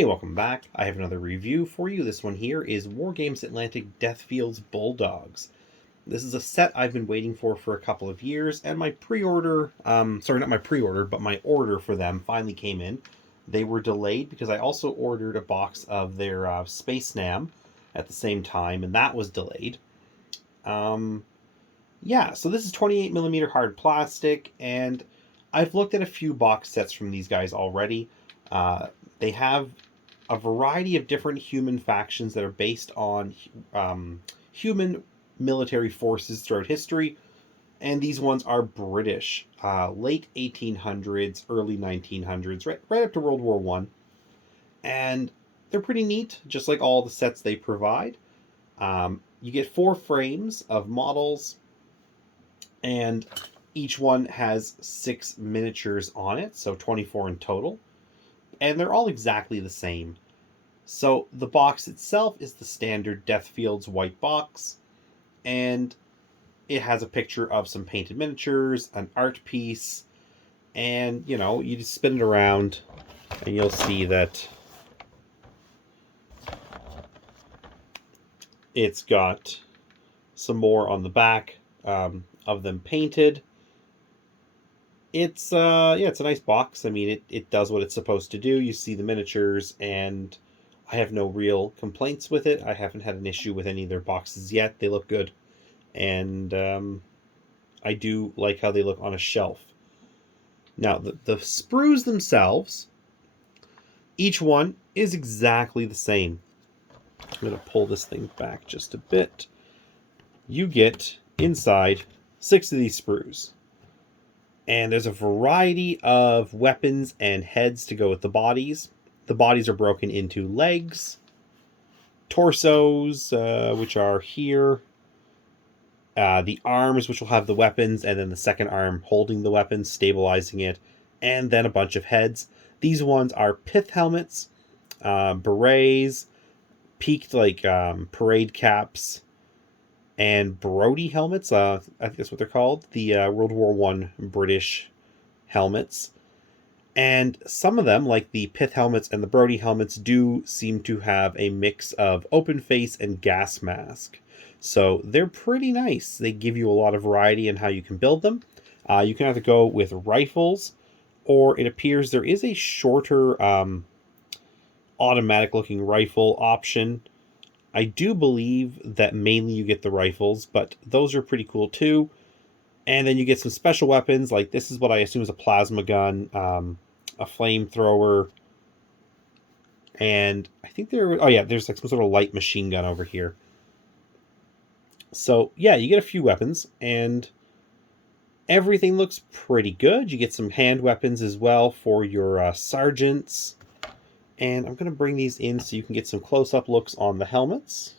Hey, welcome back. I have another review for you. This one here is Wargames Atlantic Bulldogs. This is a set I've been waiting for a couple of years, and my pre-order, sorry, not my pre-order, but my order for them finally came in. They were delayed because I also ordered a box of their Space Nam at the same time, and that was delayed. Yeah, so this is 28 millimeter hard plastic, and I've looked at a few box sets from these guys already. They have a variety of different human factions that are based on human military forces throughout history, and these ones are British, late 1800s, early 1900s, right up to World War One, and they're pretty neat, just like all the sets they provide. You get 4 frames of models, and each one has 6 miniatures on it, so 24 in total. And they're all exactly the same. So the box itself is the standard Deathfield's white box, and it has a picture of some painted miniatures, an art piece, and you just spin it around and you'll see that it's got some more on the back of them painted. It's it's a nice box. I mean, it does what it's supposed to do. You see the miniatures, and I have no real complaints with it. I haven't had an issue with any of their boxes yet. They look good, and I do like how they look on a shelf. Now, the sprues themselves, each one is exactly the same. I'm going to pull this thing back just a bit. You get inside 6 of these sprues. And there's a variety of weapons and heads to go with the bodies. The bodies are broken into legs, torsos, which are here, the arms, which will have the weapons, and then the second arm holding the weapons, stabilizing it, and then a bunch of heads. These ones are pith helmets, berets, peaked parade caps, and Brody helmets. I think that's what they're called. The World War One British helmets. And some of them, like the pith helmets and the Brody helmets, do seem to have a mix of open face and gas mask. So they're pretty nice. They give you a lot of variety in how you can build them. You can either go with rifles, or it appears there is a shorter automatic looking rifle option. I do believe that mainly you get the rifles, but those are pretty cool too. And then you get some special weapons, like this is what I assume is a plasma gun, a flamethrower, and I think there's like some sort of light machine gun over here. So yeah, you get a few weapons, and everything looks pretty good. You get some hand weapons as well for your sergeants. And I'm going to bring these in so you can get some close-up looks on the helmets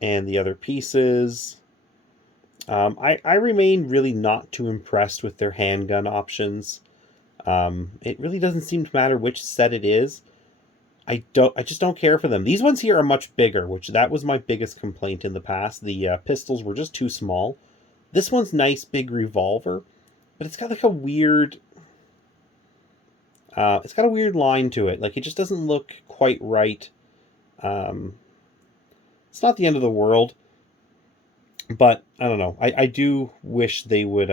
and the other pieces. I remain really not too impressed with their handgun options. It really doesn't seem to matter which set it is. I just don't care for them. These ones here are much bigger, which that was my biggest complaint in the past. The pistols were just too small. This one's nice, big revolver, but it's got like a weird... it's got a weird line to it. Like, it just doesn't look quite right. It's not the end of the world, but I don't know. I do wish they would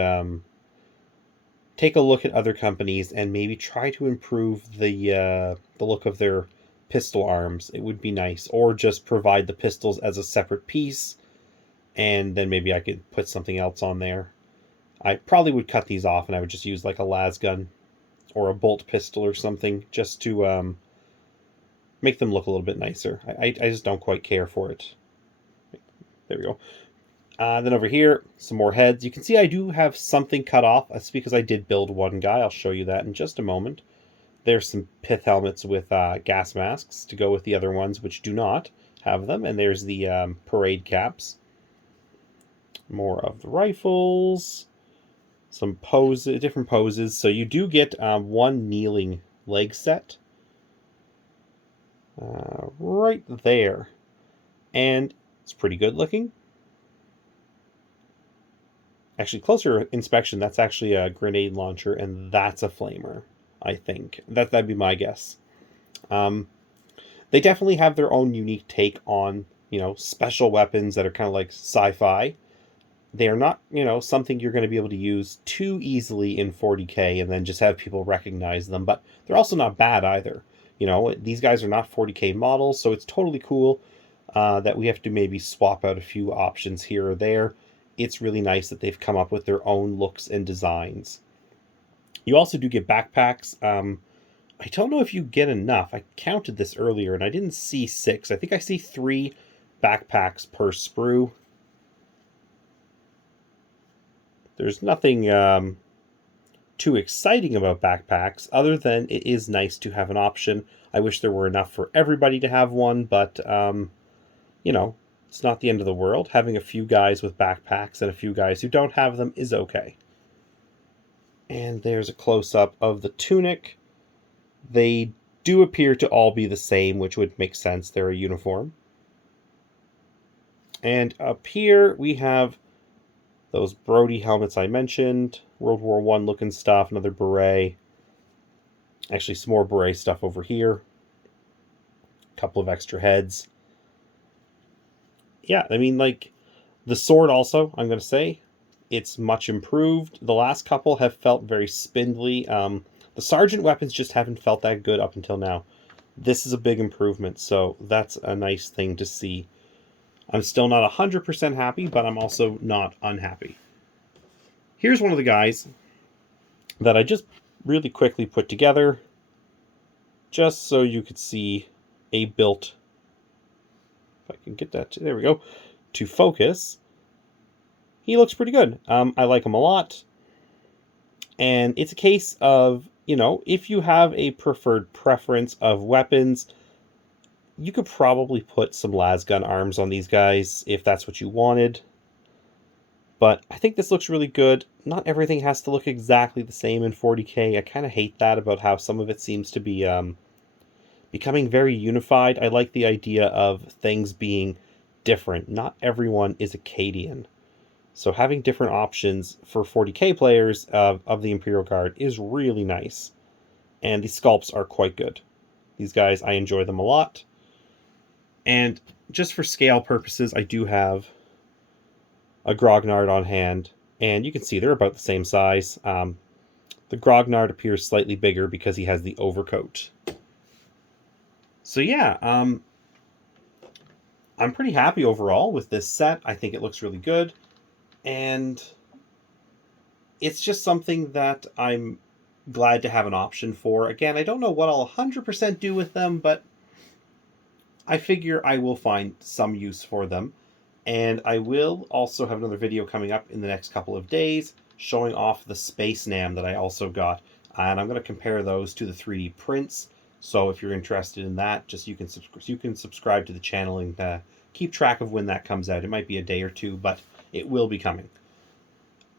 take a look at other companies and maybe try to improve the look of their pistol arms. It would be nice. Or just provide the pistols as a separate piece, and then maybe I could put something else on there. I probably would cut these off, and I would just use like a las gun or a bolt pistol or something, just to make them look a little bit nicer. I just don't quite care for it. There we go. Then over here, some more heads. You can see I do have something cut off. That's because I did build one guy. I'll show you that in just a moment. There's some pith helmets with gas masks to go with the other ones, which do not have them. And there's the parade caps. More of the rifles. Some different poses. So you do get one kneeling leg set right there, and it's pretty good looking. Actually, closer inspection, that's actually a grenade launcher, and that's a flamer. I think that'd be my guess. They definitely have their own unique take on, special weapons that are kind of like sci-fi. They are not, something you're going to be able to use too easily in 40K and then just have people recognize them, but they're also not bad either. These guys are not 40K models, so it's totally cool that we have to maybe swap out a few options here or there. It's really nice that they've come up with their own looks and designs. You also do get backpacks. I don't know if you get enough. I counted this earlier and I didn't see 6. I think I see 3 backpacks per sprue. There's nothing too exciting about backpacks other than it is nice to have an option. I wish there were enough for everybody to have one, but it's not the end of the world. Having a few guys with backpacks and a few guys who don't have them is okay. And there's a close-up of the tunic. They do appear to all be the same, which would make sense. They're a uniform. And up here we have those Brody helmets I mentioned. World War I looking stuff, another beret. Actually, some more beret stuff over here. A couple of extra heads. Yeah, I mean, like, the sword also, I'm going to say, it's much improved. The last couple have felt very spindly. The sergeant weapons just haven't felt that good up until now. This is a big improvement, so that's a nice thing to see. I'm still not 100% happy, but I'm also not unhappy. Here's one of the guys that I just really quickly put together, just so you could see a built, if I can get that, there we go, to focus. He looks pretty good. I like him a lot. And it's a case of, if you have a preferred preference of weapons, you could probably put some lasgun arms on these guys if that's what you wanted. But I think this looks really good. Not everything has to look exactly the same in 40K. I kind of hate that about how some of it seems to be becoming very unified. I like the idea of things being different. Not everyone is Acadian. So having different options for 40K players of the Imperial Guard is really nice. And the sculpts are quite good. These guys, I enjoy them a lot. And just for scale purposes, I do have a Grognard on hand. And you can see they're about the same size. The Grognard appears slightly bigger because he has the overcoat. So yeah, I'm pretty happy overall with this set. I think it looks really good. And it's just something that I'm glad to have an option for. Again, I don't know what I'll 100% do with them, but I figure I will find some use for them. And I will also have another video coming up in the next couple of days showing off the Space Nam that I also got. And I'm going to compare those to the 3D prints. So if you're interested in that, just you can subscribe to the channel and keep track of when that comes out. It might be a day or two, but it will be coming.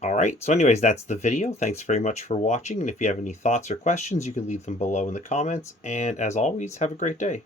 Alright, so anyways, that's the video. Thanks very much for watching, and if you have any thoughts or questions, you can leave them below in the comments, and as always, have a great day.